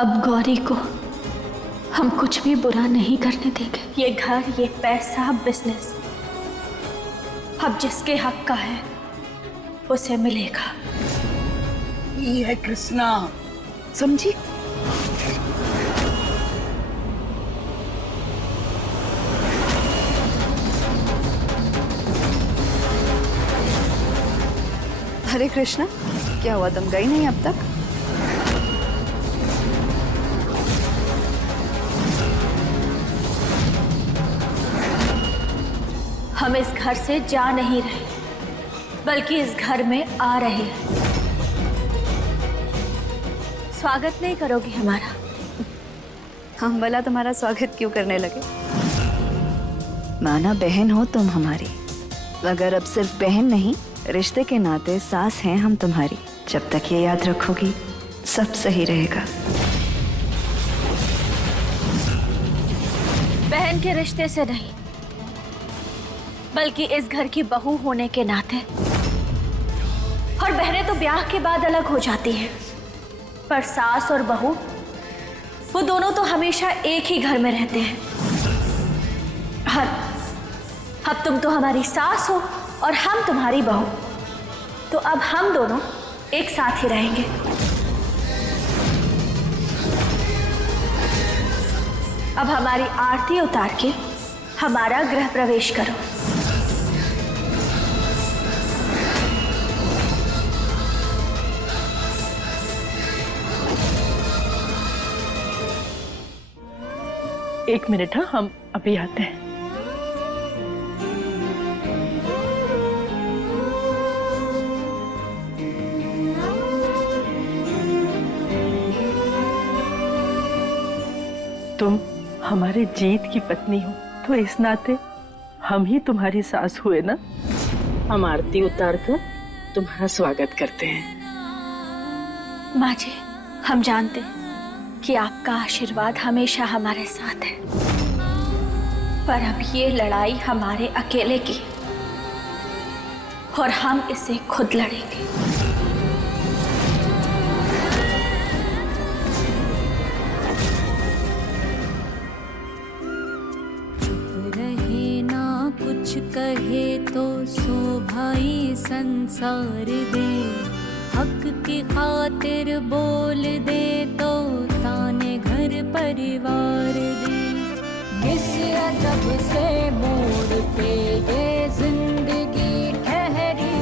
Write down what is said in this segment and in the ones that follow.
अब गौरी को हम कुछ भी बुरा नहीं करने देंगे। ये घर, ये पैसा, बिजनेस अब जिसके हक का है उसे मिलेगा। ये है कृष्णा, समझी? हरे कृष्णा, क्या हुआ, तुम गई नहीं अब तक? हम इस घर से जा नहीं रहे, बल्कि इस घर में आ रहे हैं। स्वागत नहीं करोगी हमारा? हम भला तुम्हारा स्वागत क्यों करने लगे? माना बहन हो तुम हमारी, मगर अब सिर्फ बहन नहीं, रिश्ते के नाते सास हैं हम तुम्हारी। जब तक ये याद रखोगी सब सही रहेगा। बहन के रिश्ते से नहीं, बल्कि इस घर की बहू होने के नाते। और बहनें तो ब्याह के बाद अलग हो जाती हैं, पर सास और बहू वो दोनों तो हमेशा एक ही घर में रहते हैं। अब तुम तो हमारी सास हो और हम तुम्हारी बहू, तो अब हम दोनों एक साथ ही रहेंगे। अब हमारी आरती उतार के हमारा गृह प्रवेश करो। एक मिनट, हाँ, हम अभी आते हैं। तुम हमारे जीत की पत्नी हो, तो इस नाते हम ही तुम्हारी सास हुए ना। हम आरती उतार कर तुम्हारा स्वागत करते हैं। माँ जी, हम जानते हैं कि आपका आशीर्वाद हमेशा हमारे साथ है, पर अब ये लड़ाई हमारे अकेले की है और हम इसे खुद लड़ेंगे। रहे ना कुछ कहे तो सो भाई संसार दे, हक की खातिर बोल दे तो ताने घर परिवार दे। किस अदब से मोड़ पे ये जिंदगी ठहरी,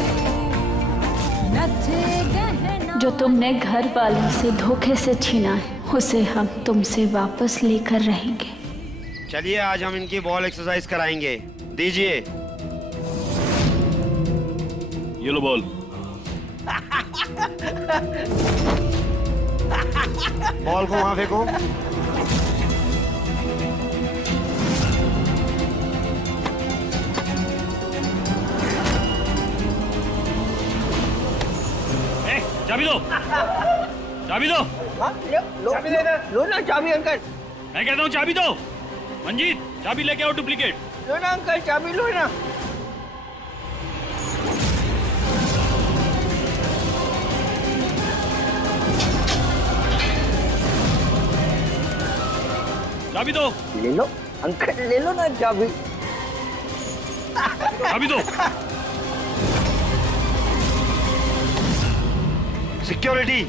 नथ गहना। जो तुमने घर वालों से धोखे से छीना है, उसे हम तुमसे वापस लेकर रहेंगे। चलिए, आज हम इनकी बॉल एक्सरसाइज कराएंगे। दीजिए। ये लो बॉल। बॉल को वहां फेंको। चाबी दो, चाबी दो। लो ना चाबी अंकल। मैं कहता हूँ चाबी दो। मंजीत, चाबी लेके आओ डुप्लीकेट। लो ना अंकल, चाबी लो ना। चाबी दो। ले लो अंकल, ले लो ना चाबी। चाबी दो। सिक्योरिटी।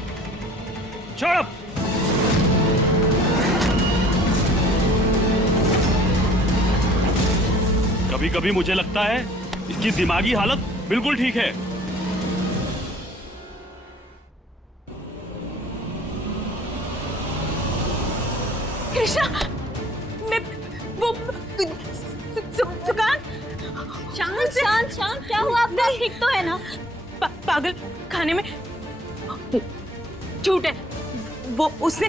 चुप। कभी कभी मुझे लगता है इसकी दिमागी हालत बिल्कुल ठीक है। कृष्णा, मैं वो दुकान। शांत, क्या हुआ आपका? ठीक तो है ना? पागल खाने में झूठ है वो। उसने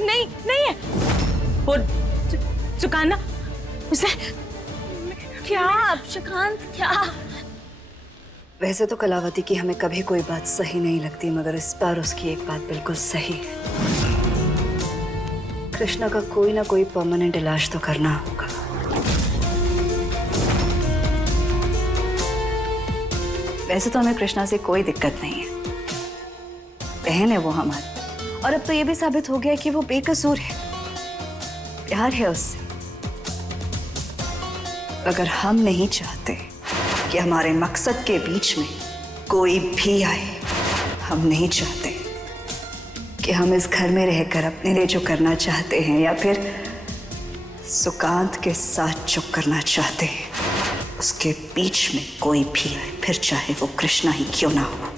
नहीं है वो सुकाना। उसे क्या शिकांत, क्या? वैसे तो कलावती की हमें कभी कोई बात सही नहीं लगती, मगर इस बार उसकी एक बात बिल्कुल सही है। कृष्णा का कोई ना कोई परमानेंट इलाज तो करना होगा। वैसे तो हमें कृष्णा से कोई दिक्कत नहीं है, बहन है वो हमारी, और अब तो ये भी साबित हो गया कि वो बेकसूर है, प्यार है उससे। अगर हम नहीं चाहते कि हमारे मकसद के बीच में कोई भी आए, हम नहीं चाहते कि हम इस घर में रहकर अपने लिए जो करना चाहते हैं या फिर सुकांत के साथ जो करना चाहते हैं उसके बीच में कोई भी आए, फिर चाहे वो कृष्णा ही क्यों ना हो।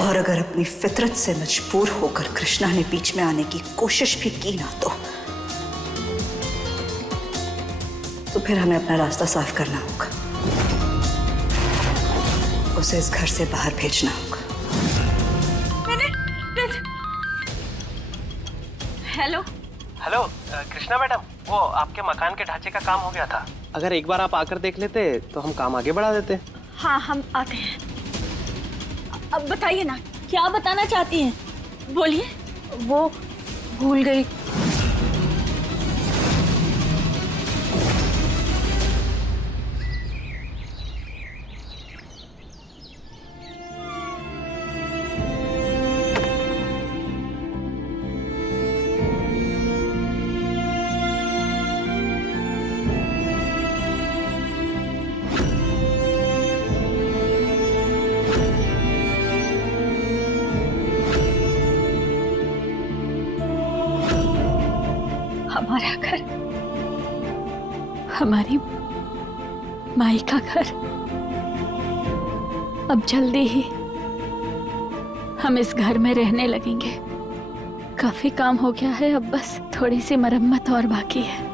और अगर अपनी फितरत से मजबूर होकर कृष्णा ने बीच में आने की कोशिश भी की ना तो फिर हमें अपना रास्ता साफ करना होगा, उसे इस घर से बाहर भेजना होगा। हेलो हेलो कृष्णा मैडम, वो आपके मकान के ढांचे का काम हो गया था। अगर एक बार आप आकर देख लेते तो हम काम आगे बढ़ा देते। हाँ, हम आते हैं। अब बताइए ना, क्या बताना चाहती हैं? बोलिए। वो भूल गई। हमारा घर, हमारी माई का घर, अब जल्दी ही हम इस घर में रहने लगेंगे। काफी काम हो गया है, अब बस थोड़ी सी मरम्मत और बाकी है।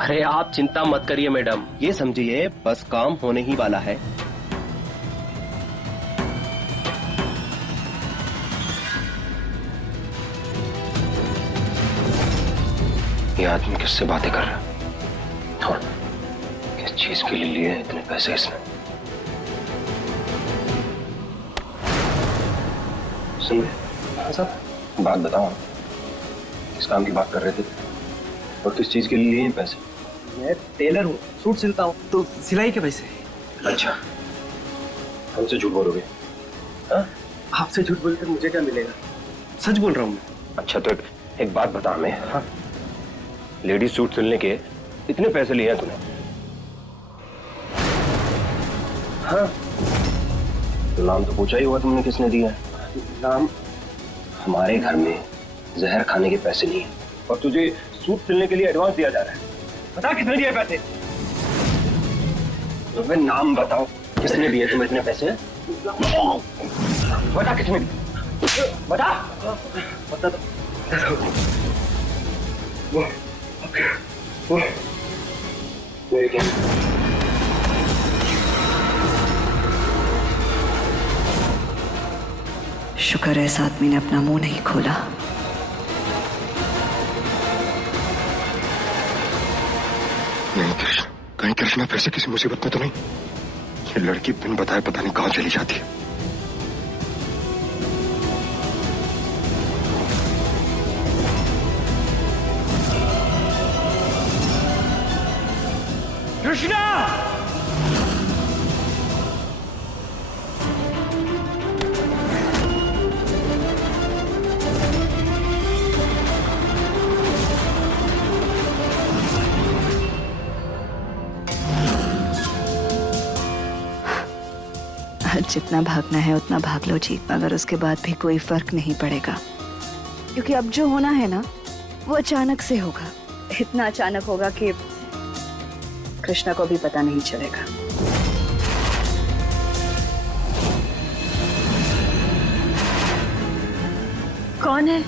अरे आप चिंता मत करिए मैडम, ये समझिए बस काम होने ही वाला है। ये आदमी किससे बातें कर रहा है और किस चीज के लिए लिए इतने पैसे इसने? सुन साहब, बात बताओ, किस काम की बात कर रहे थे और किस चीज के लिए लिए पैसे? मैं टेलर हूँ, सूट सिलता हूँ, तो सिलाई के पैसे। अच्छा, हमसे झूठ बोलोगे? हाँ? आपसे झूठ बोलकर मुझे क्या मिलेगा? सच बोल रहा हूँ मैं। अच्छा तो एक बात बता हमें। हाँ, लेडीज सूट सिलने के इतने पैसे लिए हैं तूने? हाँ, तो नाम तो पूछा ही होगा तुमने, किसने दिया है नाम? हमारे घर में जहर खाने के पैसे नहीं है और तुझे सूट सिलने के लिए एडवांस दिया जा रहा है। बता किसने दिए पैसे? तुम्हें नाम बताओ, किसने दिए तुम्हें इतने पैसे? बता किसने दिए? बता। बता दो। वो मेरे क्या? शुक्र है इस आदमी ने अपना मुंह नहीं खोला। नहीं कृष्ण, कहीं कृष्णा फिर से किसी मुसीबत में तो नहीं? ये लड़की बिन बताए पता नहीं कहां चली जाती है। कृष्णा! जितना भागना है उतना भाग लो जी, मगर उसके बाद भी कोई फर्क नहीं पड़ेगा, क्योंकि अब जो होना है ना वो अचानक से होगा। इतना अचानक होगा कि कृष्णा को भी पता नहीं चलेगा। कौन है?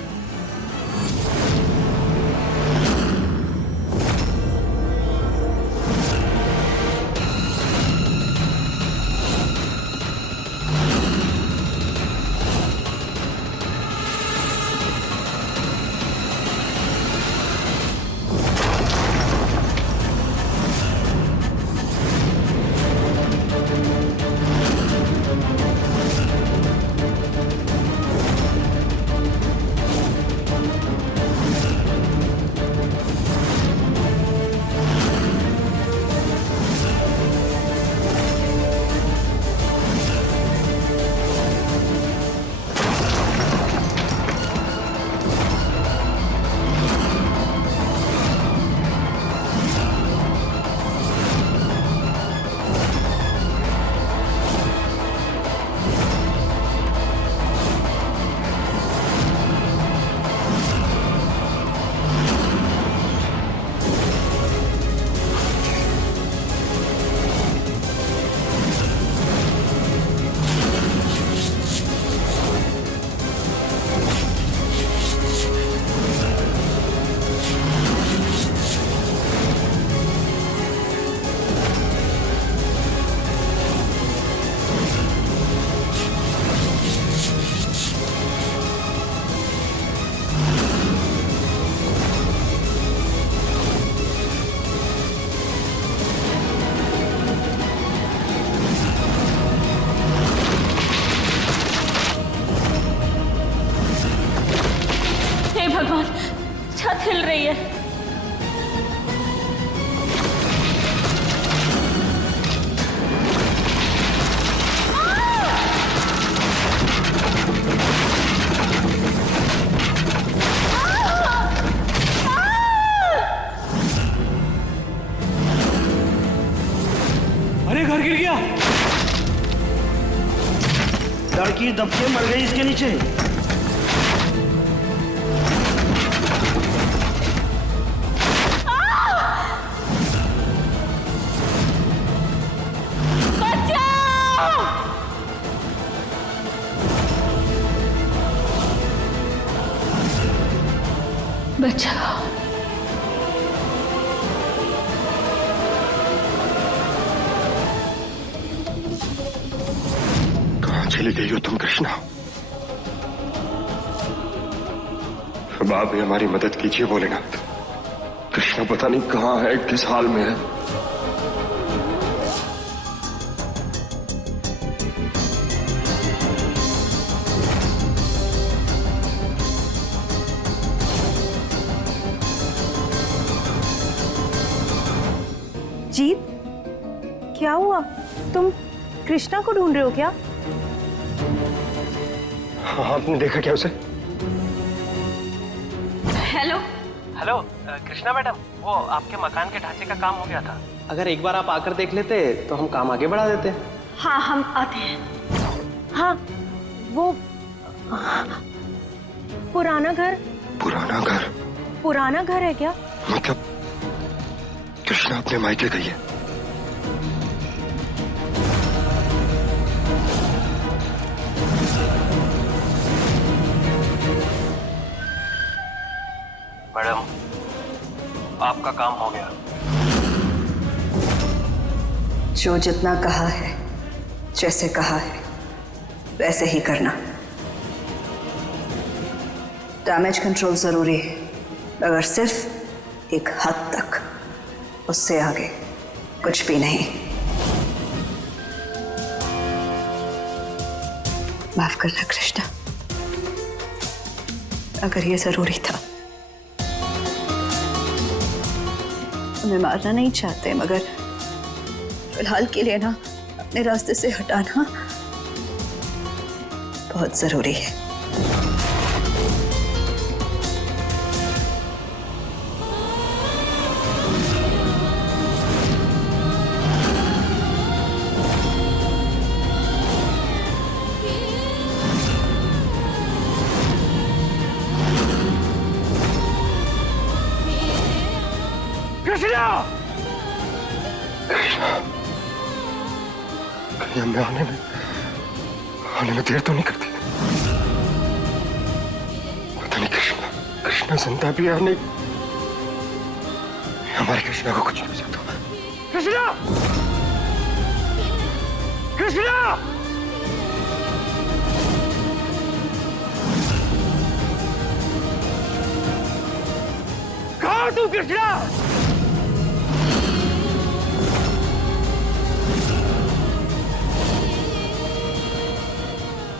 भगवान, छत हिल रही है। अरे घर गिर गया। लड़की दबके मर गई इसके नीचे। बचाओ। कहाँ चली गई हो तुम कृष्णा? अब आप भी हमारी मदद कीजिए भोलेनाथ। कृष्णा पता नहीं कहाँ है, किस हाल में है। जीत, क्या हुआ? तुम कृष्णा को ढूंढ रहे हो क्या? हाँ, आपने देखा क्या उसे? हेलो हेलो कृष्णा मैडम, वो आपके मकान के ढांचे का काम हो गया था। अगर एक बार आप आकर देख लेते तो हम काम आगे बढ़ा देते। हाँ, हम आते हैं। हाँ, वो पुराना घर। पुराना घर? पुराना घर है क्या? मतलब कृष्णा अपने मायके गई है? मैडम, आपका काम हो गया। जो जितना कहा है, जैसे कहा है, वैसे ही करना। डैमेज कंट्रोल जरूरी है, मगर सिर्फ एक हद तक, उससे आगे कुछ भी नहीं। माफ करना कृष्णा, अगर ये जरूरी था। हमें मारना नहीं चाहते, मगर फिलहाल के लिए ना अपने रास्ते से हटाना बहुत जरूरी है। कृष्णा! कहीं हमें आने में देर तो नहीं करती? पता नहीं कृष्णा जिंदा भी है नहीं। हमारे कृष्णा को कुछ नहीं हो सकता। कृष्णा! कृष्णा! कहाँ तू कृष्णा?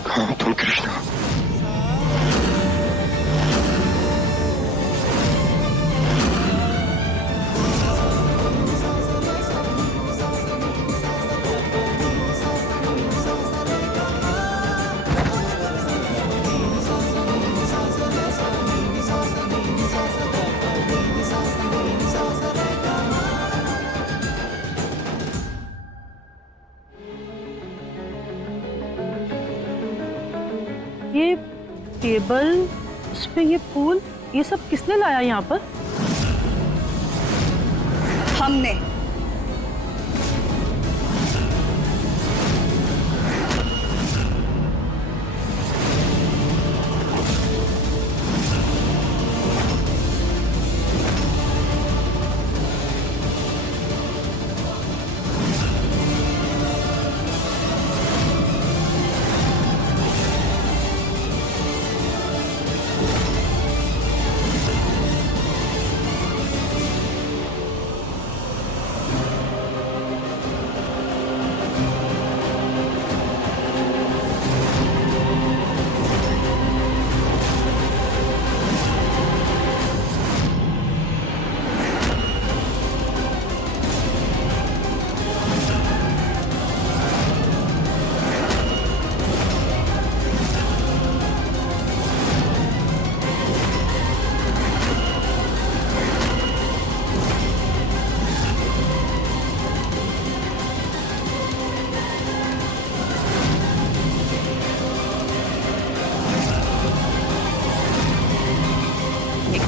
कहाँ तुम कृष्णा? ये टेबल, उस पे ये फूल, ये सब किसने लाया यहाँ पर? हमने।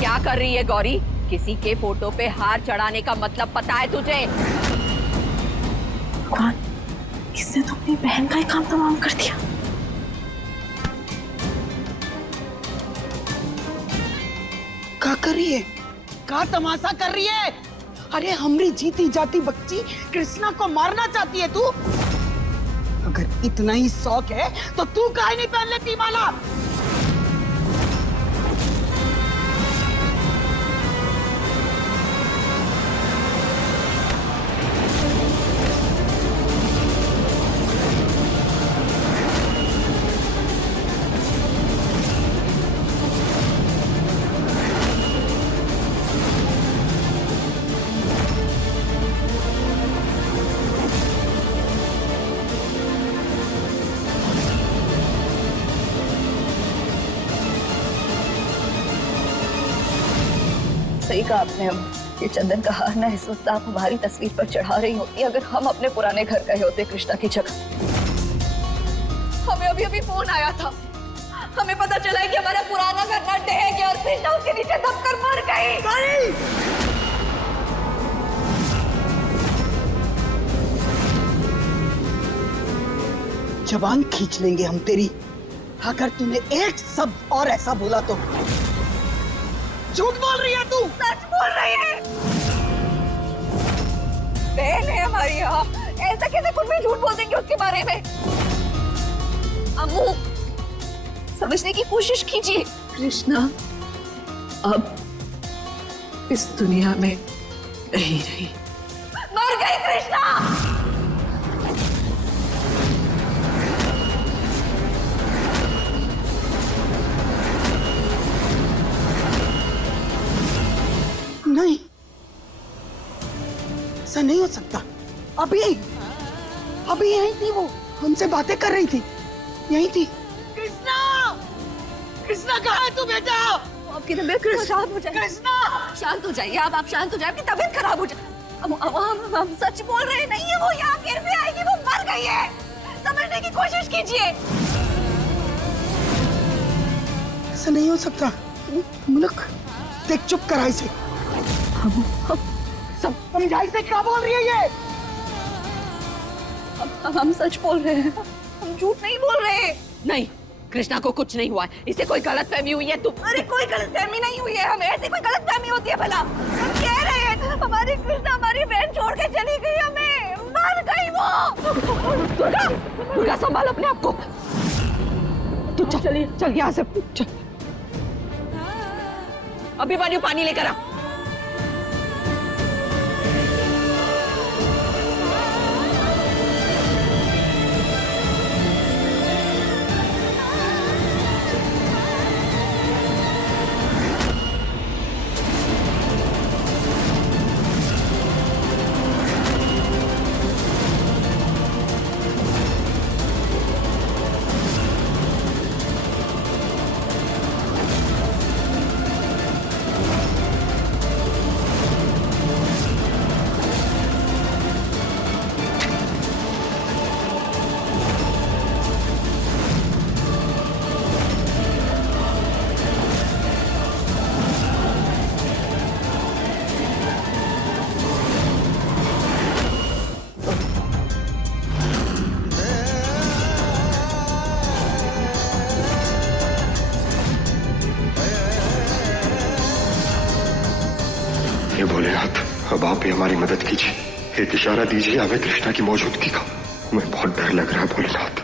क्या कर रही है गौरी? किसी के फोटो पे हार चढ़ाने का मतलब पता है तुझे? भगवान, इसने तो अपनी बहन का ही काम तमाम कर दिया। क्या कर रही है? क्या तमाशा कर रही है? अरे हमरी जीती जाती बच्ची कृष्णा को मारना चाहती है तू? अगर इतना ही शौक है तो तू काहे नहीं पहन लेती माला? सही कहा आपने। हम ये चंदन का हार ना इस वक्त आप हमारी तस्वीर पर चढ़ा रही होती अगर हम अपने पुराने घर गए होते कृष्णा की जगह। हमें अभी अभी फोन आया था, हमें पता चला है कि हमारा पुराना घर ना ढह गया और कृष्णा उसके नीचे दबकर मर गई। जबान खींच लेंगे हम तेरी अगर तूने एक शब्द और ऐसा बोला तो। झूठ बोल रही है तू? सच बोल रही है। बहन है हमारी, आप ऐसा कैसे कुछ भी झूठ बोल देंगे उसके बारे में? अम्मू, समझने की कोशिश कीजिए। कृष्णा अब इस दुनिया में नहीं रही। मर गई कृष्णा। नहीं, ऐसा नहीं हो सकता। अभी यहीं थी वो, हमसे बातें कर रही थी, यहीं थी। कृष्णा, कृष्णा कहाँ है तू बेटा? आपकी तबीयत खराब हो जाए। कृष्णा, शांत हो जाइए आप शांत हो जाइए, आपकी तबीयत खराब हो जाए। हम सच बोल रहे हैं, नहीं है वो यहाँ फिर भी आएगी, वो मर गई है। समझने की कोशिश कीजिए। ऐसा नहीं हो सकता। मुल्क देख, चुप करा इसे। सब समझा इसे, क्या बोल रही है ये? हम सच बोल रहे हैं, हम झूठ नहीं बोल रहे। नहीं, कृष्णा को कुछ नहीं हुआ है, इसे कोई गलतफहमी हुई है। तुम अरे कोई गलतफहमी नहीं हुई है, हमें ऐसी कोई गलतफहमी होती है भला? हम कह रहे हैं हमारी कृष्णा हमारी बहन छोड़ के चली गई, हमें मर गई वो। दुर्गा संभाल अपने आप को। तू चल यहाँ से चल। अभी पानी लेकर आ। ये भोलेनाथ, अब आप ही हमारी मदद कीजिए। एक इशारा दीजिए हमें कृष्णा की मौजूदगी का। हमें बहुत डर लग रहा है भोलेनाथ।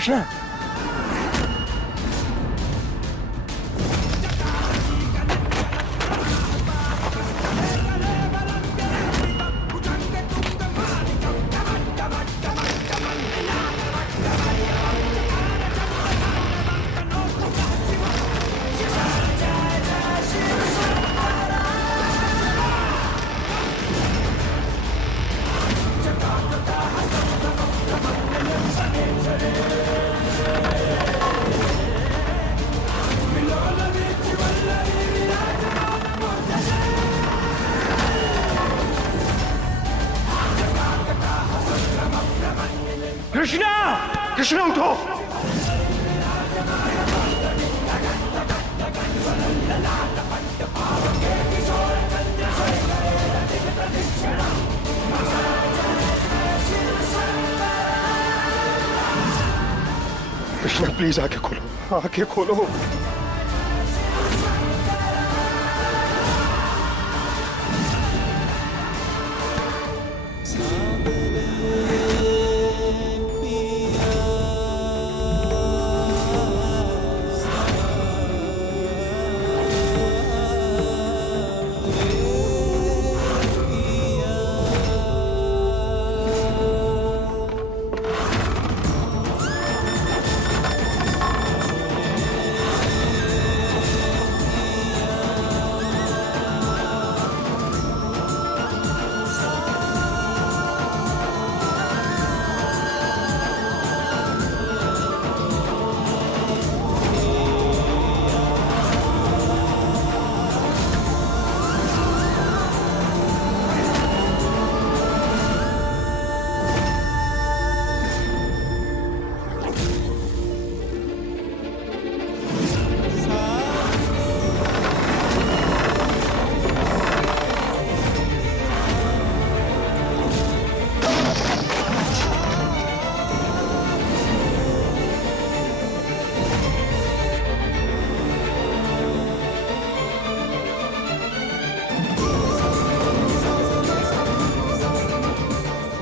कृष्णा कृष्णा कृष्णा उठो। कृष्णा प्लीज आंखें खोलो, आंखें खोलो।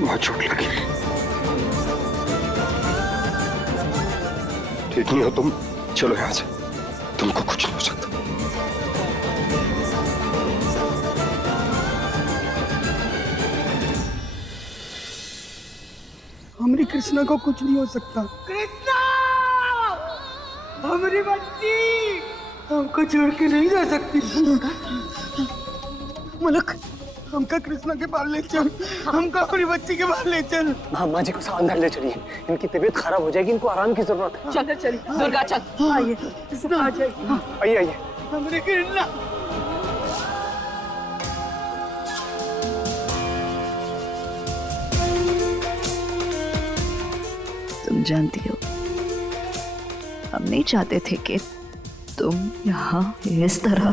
बहुत चोट लगी। ठीक नहीं हो तुम, चलो यहाँ से, तुमको कुछ नहीं हो सकता। हमारी कृष्णा को कुछ नहीं हो सकता। कृष्णा, हमारी बच्ची हमको छोड़ के नहीं जा सकती। मलक, हमका कृष्णा के पास ले चल, हमका अपनी बच्ची के पास ले चल। अम्मा जी को अंदर ले चलिए, इनकी तबीयत खराब हो जाएगी, इनको आराम की जरूरत है। चल चलिए दुर्गा, चल आइए, आ जाइए। आइए आइए। हमारी कृष्णा। तुम जानती हो, हम नहीं चाहते थे कि तुम यहाँ इस तरह,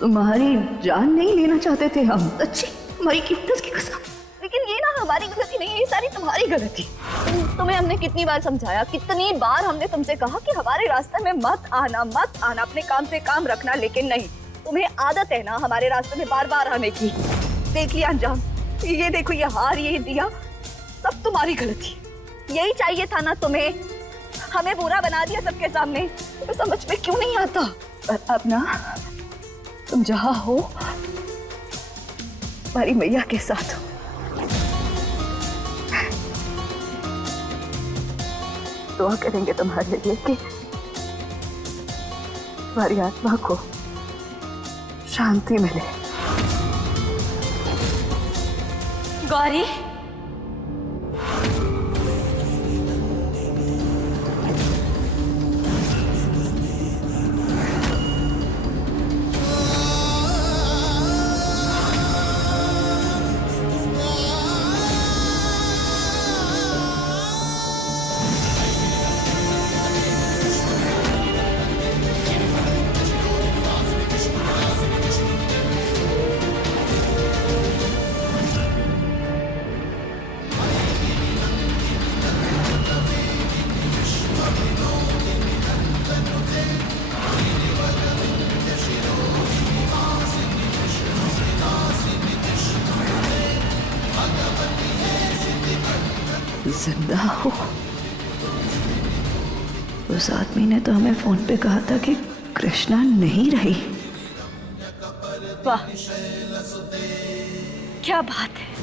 तुम्हारी जान नहीं लेना चाहते थे हम, सच्ची हमारी कितने की कसम। लेकिन ये ना हमारी गलती नहीं है, ये सारी तुम्हारी गलती। तुम्हें हमने कितनी बार समझाया, कितनी बार हमने तुमसे कहा कि हमारे रास्ते में मत आना, मत आना, अपने काम से काम रखना, लेकिन नहीं, तुम्हें आदत है ना हमारे रास्ते में बार बार आने की। देख लिया अंजाम, ये देखो, ये हार, ये दिया, सब तुम्हारी गलती। यही चाहिए था ना तुम्हें, हमें बुरा बना दिया सबके सामने। तो समझ में क्यों नहीं आता? पर अब ना तुम जहां हो, हमारी मैया के साथ हो। दुआ करेंगे तुम्हारे लिए कि तुम्हारी आत्मा को शांति मिले। गौरी, जिंदा हो, उस आदमी ने तो हमें फोन पे कहा था कि कृष्णा नहीं रही। वाह, क्या बात है।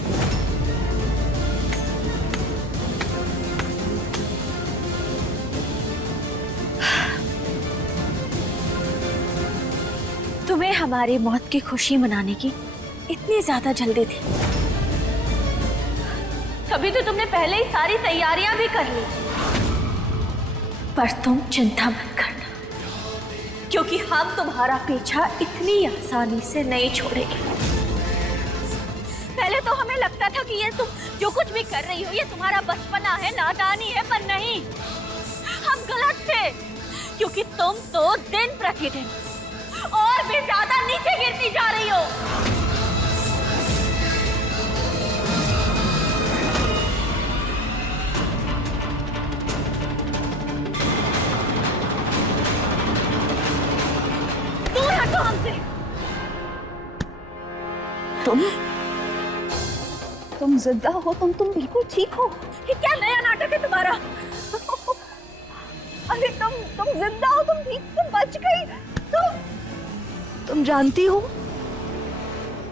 तुम्हें हमारी मौत की खुशी मनाने की इतनी ज्यादा जल्दी थी, तभी तो तुमने पहले ही सारी तैयारियां भी कर ली। पर तुम चिंता मत करना, क्योंकि हम तुम्हारा पीछा इतनी आसानी से नहीं छोड़ेंगे। पहले तो हमें लगता था कि ये तुम जो कुछ भी कर रही हो ये तुम्हारा बचपना है, नादानी है, पर नहीं, हम गलत थे। क्योंकि तुम तो दिन प्रतिदिन और भी ज्यादा नीचे गिरती जा रही हो। दूर हटो हमसे। तुम जिंदा हो, तुम बिल्कुल ठीक हो। ये क्या नया नाटक है तुम्हारा? अरे तुम जिंदा हो, तुम ठीक, तुम बच गई। तुम जानती हो,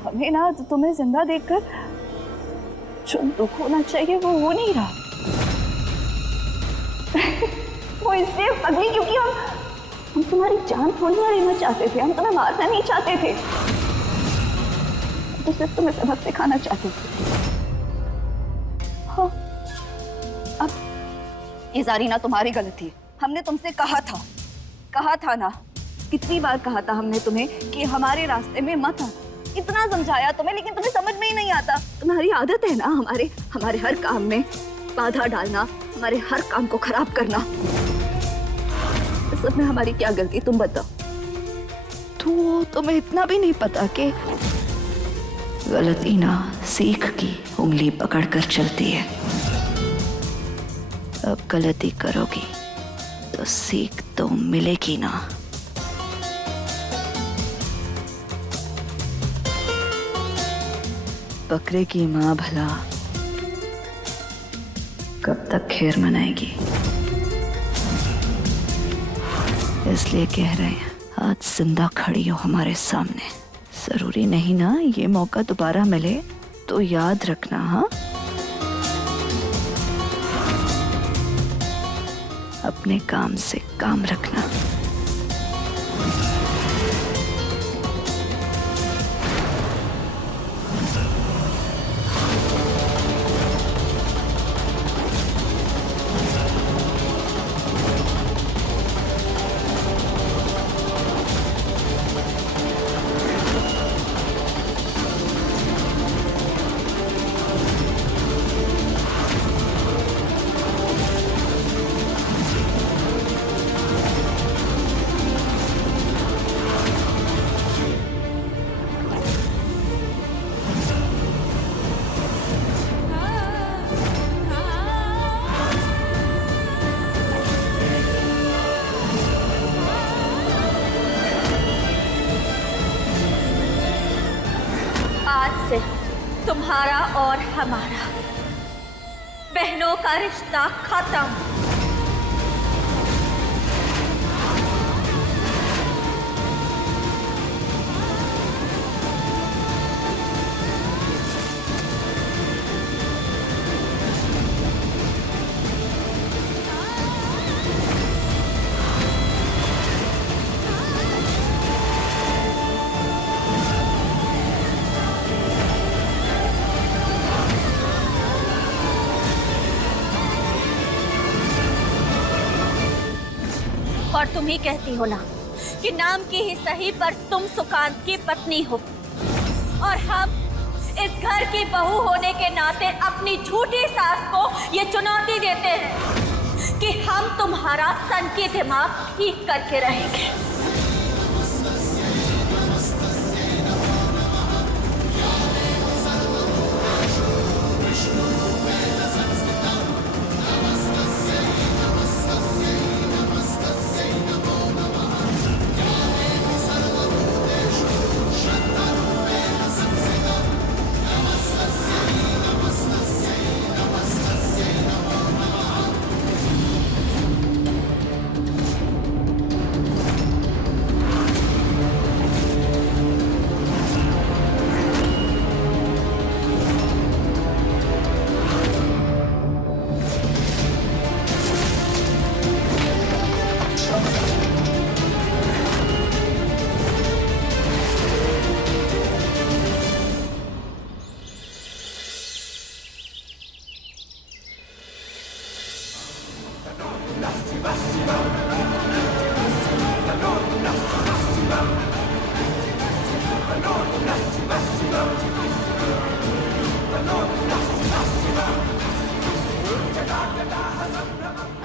हमें ना तुम्हें जिंदा देखकर जो दुख होना चाहिए वो हो नहीं रहा। वो इसलिए पगली क्योंकि हम तुम्हारी जान थोड़ी ना लेना चाहते थे, हम तुम्हें मारना नहीं चाहते थे, तो सिर्फ तुम्हें सबक सिखाना चाहते थे। हाँ, अब ये जारीना तुम्हारी गलती है। हमने तुमसे कहा था ना, कितनी बार कहा था हमने तुम्हें कि हमारे रास्ते में मत आना। इतना समझाया तुम्हें, लेकिन तुम्हें समझ में ही नहीं आता। तुम्हारी आदत है ना हमारे हर काम में बाधा डालना, हमारे हर काम को खराब करना। इस सब में हमारी क्या गलती, तुम बताओ। तो तुम्हें इतना भी नहीं पता कि गलती ना सीख की उंगली पकड़कर चलती है। अब गलती करोगी तो सीख तो मिलेगी ना। बकरे की माँ भला कब तक खैर मनाएगी? इसलिए कह रहे हैं, आज जिंदा खड़ी हो हमारे सामने। जरूरी नहीं ना ये मौका दोबारा मिले, तो याद रखना। हाँ, अपने काम से काम रखना। तुम्हारा और हमारा बहनों का रिश्ता खत्म। और तुम ही कहती हो ना कि नाम की ही सही पर तुम सुकांत की पत्नी हो, और हम इस घर की बहू होने के नाते अपनी झूठी सास को ये चुनौती देते हैं कि हम तुम्हारा सनकी दिमाग ठीक करके रहेंगे।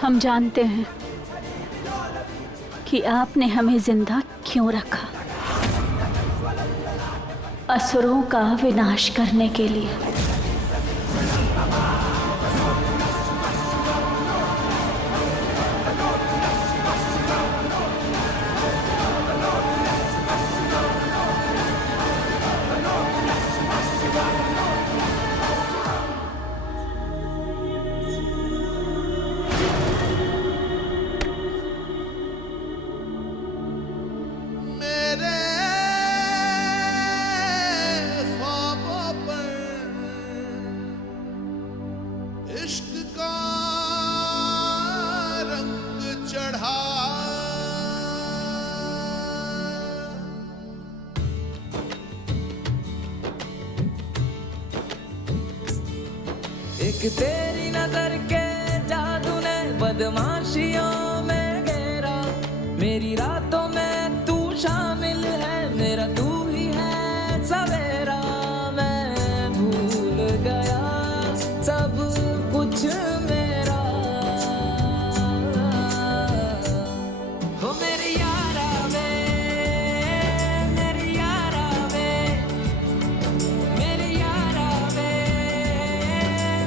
हम जानते हैं कि आपने हमें जिंदा क्यों रखा, असुरों का विनाश करने के लिए। एक तेरी नजर के जादू ने बदमाशियों में घेरा, मेरी रातों में तू शामिल है, मेरा तू ही है सवेरा। मैं भूल गया सब कुछ मेरा, हो मेरी यारा वे, मेरी यारा वे, मेरी यारा वे,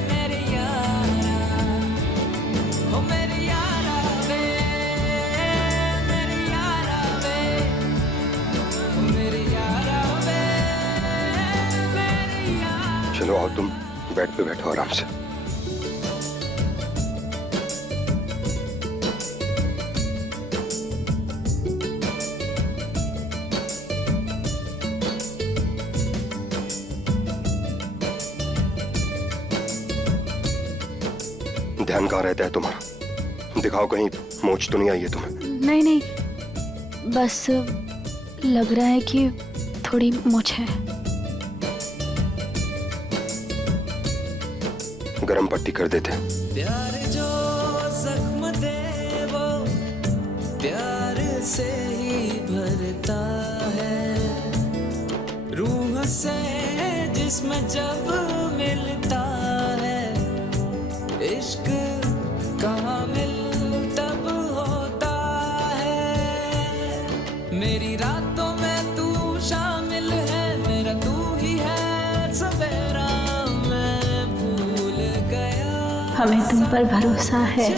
मेरी यारा, हो मेरी यारा वे, मेरी यारा वे, हो मेरी यारा वे, मेरी यारा। चलो आओ, तुम बेड पे बैठो आराम से। ध्यान कहाँ रहता है तुम्हारा? दिखाओ कहीं मोच तो नहीं आई है तुम्हें? नहीं नहीं, बस लग रहा है कि थोड़ी मूंछ है। गरम पट्टी कर देते हैं। प्यार जो जख्म दे वो प्यार से ही भरता है, रूह से जिस्म जब मिलता है, इश्क कहाँ मिल तब होता है। मेरी रातों में तू शामिल है, मेरा तू ही है सवेरा। मैं भूल गया हमें तुम पर भरोसा है,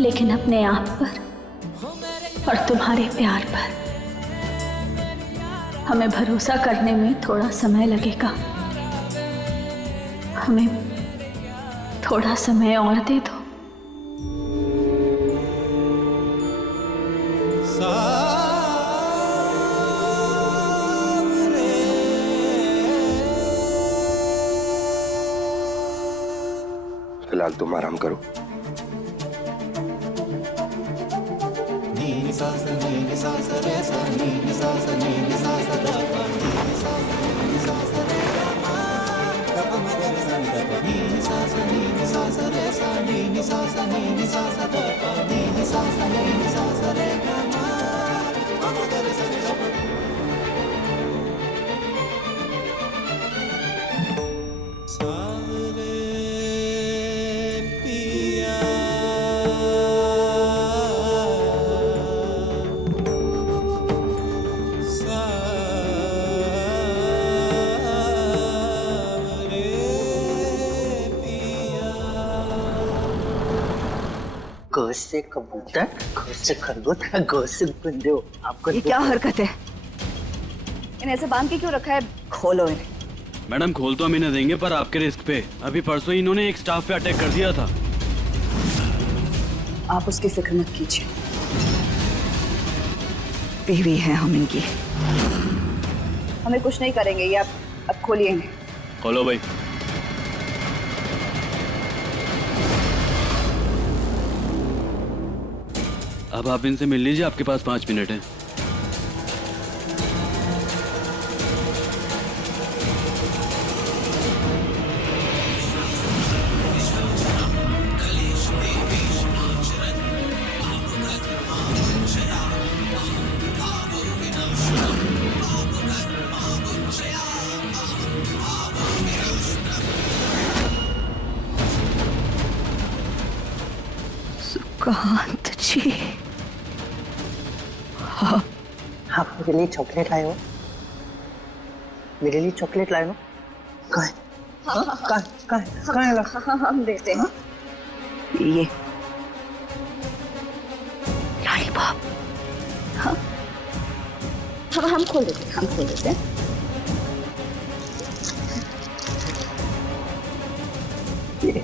लेकिन अपने आप पर और तुम्हारे प्यार पर हमें भरोसा करने में थोड़ा समय लगेगा। हमें थोड़ा समय और दे दो। फिलहाल तुम आराम करो। ग से कबूतर, ख से खरगोश, ग से बंदे हो। आपको ये क्या हरकत है? इन्हें ऐसे बांध के क्यों रखा है? खोलो इन्हें। मैडम खोल तो हम इन्हें देंगे, पर आपके रिस्क पे। अभी परसों इन्होंने एक स्टाफ पे अटैक कर दिया था। आप उसकी फिक्र मत कीजिए, बीवी है हम इनकी, हमें कुछ नहीं करेंगे। ये आप अब खोलिए इन्हें। खोलो भाई। अब आप इनसे मिल लीजिए, आपके पास 5 मिनट है। सुकांत जी, आप मेरे लिए चॉकलेट लाए हो? मेरे लिए चॉकलेट लाए हो? कहाँ है? हम देते हैं। ये लॉलीपॉप। हाँ, हम खोल देते हैं।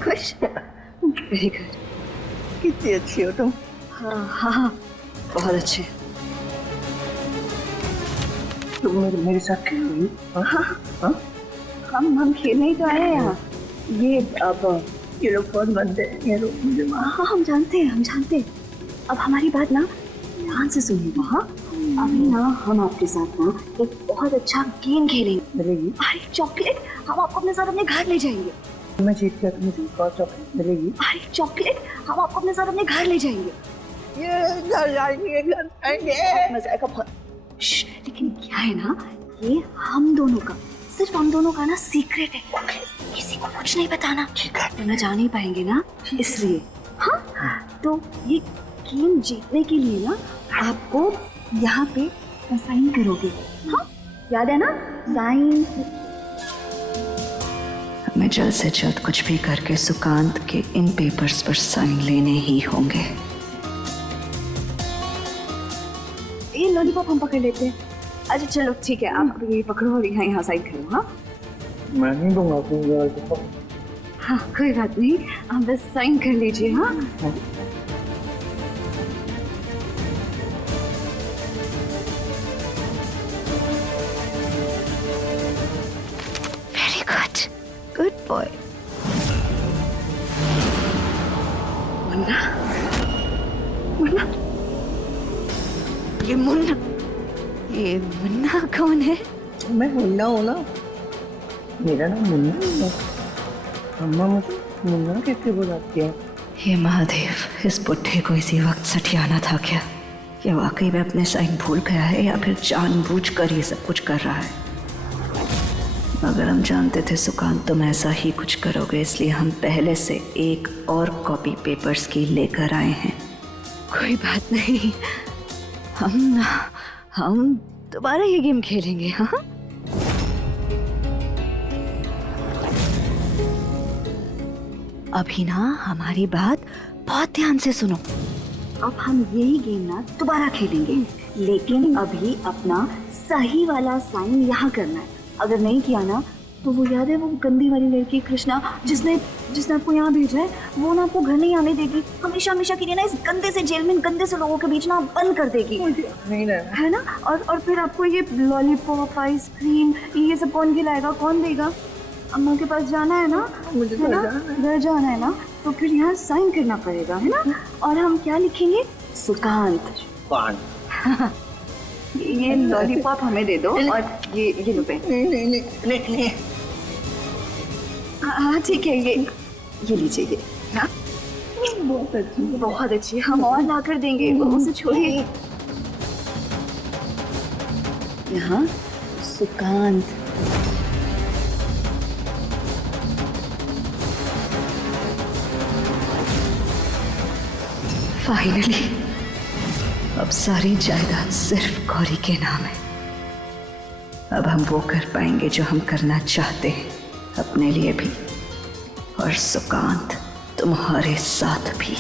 खुश? Very good. कितनी अच्छी हो तुम। हाँ, बहुत अच्छे। तुम मेरे साथ खेल रही हो? हाँ? हम खेलने ही तो आए हैं यहाँ। ये लोग बहुत बनते हैं। ये लोग मुझे हाँ, हम जानते हैं। अब हमारी बात ना ध्यान से सुनिएगा। हाँ, अभी ना हम आपके साथ ना एक बहुत अच्छा गेम खेलेंगे। अरे चॉकलेट हम आपको अपने साथ अपने घर ले जाएंगे। मैं जीत गया तो मुझे एक और चॉकलेट मिलेगी। अरे चॉकलेट हम आपको अपने साथ अपने घर ले जाएंगे। ये घर जाएंगे। मजा आएगा बहुत। लेकिन क्या है ना, ये हम दोनों का, सिर्फ हम दोनों का ना सीक्रेट है। किसी को कुछ नहीं बताना, तो ना जान ही पाएंगे ना, इसलिए। हाँ, तो ये गेम जीतने के लिए ना आपको यहाँ पे साइन करोगे। हाँ, याद है ना, साइन। हमें जल्द से जल्द कुछ भी करके सुकांत के इन पेपर्स पर साइन लेने ही होंगे। ये लॉलीपॉप हम पकड़ लेते हैं। अच्छा चलो ठीक है, आप ये पकड़ो और यहाँ साइन करो। हाँ, मैं नहीं दूंगा आपको। हाँ, कोई बात नहीं, आप बस साइन कर लीजिए। हाँ, वेरी गुड बॉय। मुन्ना, ये मुन्ना कौन है? मैं मुन्ना हूँ ना, मेरा नाम मुन्ना है। अम्मा मुझे मुन्ना कैसे बुलाती है? ये महादेव, इस बुढ़े को इसी वक्त सठियाना था क्या? ये वाकई में अपने साइन भूल गया है या फिर जानबूझकर ये सब कुछ कर रहा है? अगर हम जानते थे सुकांत तुम ऐसा ही कुछ करोगे, इसलिए हम पहले से एक और कॉपी पेपर्स की लेकर आए हैं। कोई बात नहीं, हम दोबारा ये गेम खेलेंगे। हाँ, अभी ना हमारी बात बहुत ध्यान से सुनो। अब हम यही गेम ना दोबारा खेलेंगे, लेकिन अभी अपना सही वाला साइन यहाँ करना है। अगर नहीं किया ना तो वो याद है वो गंदी वाली लड़की कृष्णा जिसने आपको यहाँ भेजा है, वो ना आपको घर नहीं आने देगी। हमेशा के लिए ना इस गंदे से जेल में गंदे से लोगों के बीच ना बंद कर देगी। नहीं है ना? और फिर आपको ये लॉलीपॉप, आइसक्रीम, ये सब कौन खिलाएगा, कौन देगा? अम्मा के पास जाना है ना, मुझे है ना, घर जाना है ना, तो फिर यहाँ साइन करना पड़ेगा, है ना? और हम क्या लिखेंगे? सुकांत। ये लॉलीपॉप हमें दे दो और ये लो पेन। नहीं। हाँ ठीक है, ये लीजिए ये। हाँ, बहुत अच्छी। हम और ला कर देंगे, उसे छोड़िए। यहाँ सुकांत। फाइनली अब सारी जायदाद सिर्फ गौरी के नाम है। अब हम वो कर पाएंगे जो हम करना चाहते हैं, अपने लिए भी और सुकांत तुम्हारे साथ भी।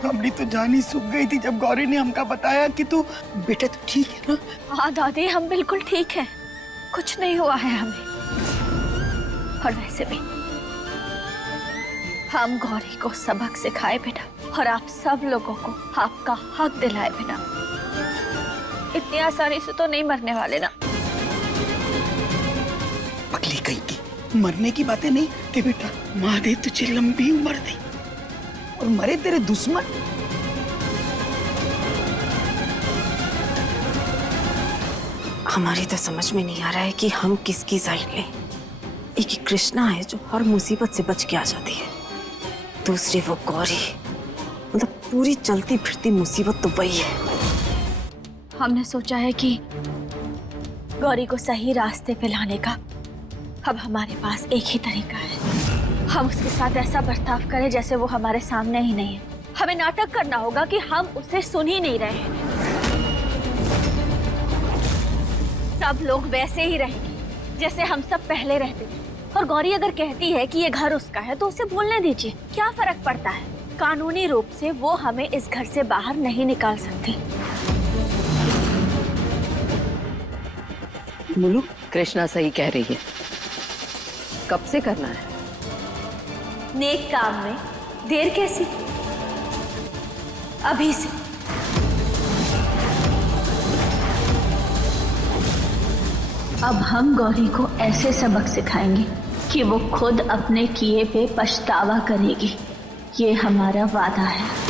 हमारी तो जान ही सूख गई थी जब गौरी ने हमका बताया कि तू बेटा तो ठीक है ना? हाँ दादी, हम बिल्कुल ठीक हैं, कुछ नहीं हुआ है हमें। और वैसे भी हम गौरी को सबक सिखाए बिना और आप सब लोगों को आपका हक दिलाए बिना इतनी आसानी से तो नहीं मरने वाले ना। पगली कहीं की मरने की बातें नहीं कि बेटा, महादेव तुझे लंबी उम्र दी और मरे तेरे दुश्मन। हमारी तो समझ में नहीं आ रहा है कि हम किसकी साइड लें। एक ही कृष्णा है जो हर मुसीबत से बच के आ जाती है, दूसरी वो गौरी, मतलब पूरी चलती फिरती मुसीबत तो वही है। हमने सोचा है कि गौरी को सही रास्ते पे लाने का अब हमारे पास एक ही तरीका है। हम उसके साथ ऐसा बर्ताव करें जैसे वो हमारे सामने ही नहीं है। हमें नाटक करना होगा कि हम उसे सुन ही नहीं रहे हैं। सब लोग वैसे ही रहेंगे जैसे हम सब पहले रहते थे। और गौरी अगर कहती है कि ये घर उसका है तो उसे बोलने दीजिए, क्या फर्क पड़ता है। कानूनी रूप से वो हमें इस घर से बाहर नहीं निकाल सकती। मुलू, कृष्णा सही कह रही है। कब से करना है? नेक काम में देर कैसी, अभी से। अब हम गौरी को ऐसे सबक सिखाएंगे कि वो खुद अपने किए पे पछतावा करेगी। ये हमारा वादा है।